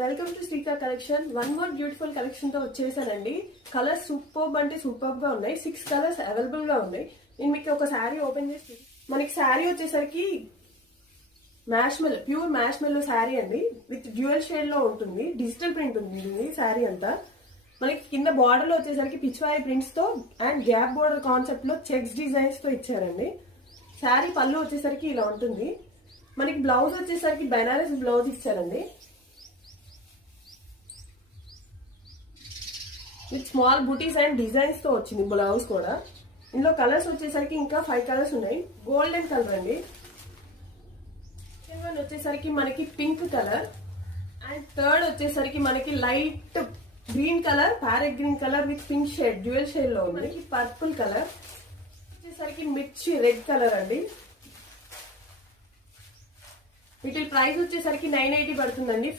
Welcome to Srika collection. One more beautiful collection తో వచ్చేసానండి. Colours superb అంటే సూపర్బ్ గా ఉన్నాయి. 6 కలర్స్ అవైలబుల్ గా ఉన్నాయి. నేను మీకు ఒక శారీ ఓపెన్ చేసి, మనకి శారీ వచ్చేసరికి ప్యూర్ మ్యాష్ మెల్లో శారీ అండి. విత్ డ్యూయల్ షేడ్ లో ఉంటుంది. డిజిటల్ ప్రింట్ ఉంది శారీ అంతా. మనకి కింద బార్డర్ లో వచ్చేసరికి పిచ్వాయి ప్రింట్స్ తో అండ్ గ్యాప్ బార్డర్ కాన్సెప్ట్ లో చెక్స్ డిజైన్స్ తో ఇచ్చారండి. శారీ పళ్ళు వచ్చేసరికి ఇలా ఉంటుంది. మనకి బ్లౌజ్ వచ్చేసరికి బెనారస్ బ్లౌజ్ ఇచ్చారండి. With small booties and designs తో వచ్చింది బ్లౌజ్ కూడా. ఇందులో కలర్స్ వచ్చేసరికి ఇంకా 5 కలర్స్ ఉన్నాయి. గోల్డెన్ కలర్ అండి. సెకండ్ వన్ వచ్చేసరికి మనకి పింక్ కలర్ అండ్ థర్డ్ వచ్చేసరికి మనకి light green colour, parrot green colour with pink shade dual shade లో ఉంది. మనకి పర్పుల్ కలర్ వచ్చేసరికి మిర్చి రెడ్ కలర్ అండి. వీటి ప్రైస్ వచ్చేసరికి 980 పడుతుందండి.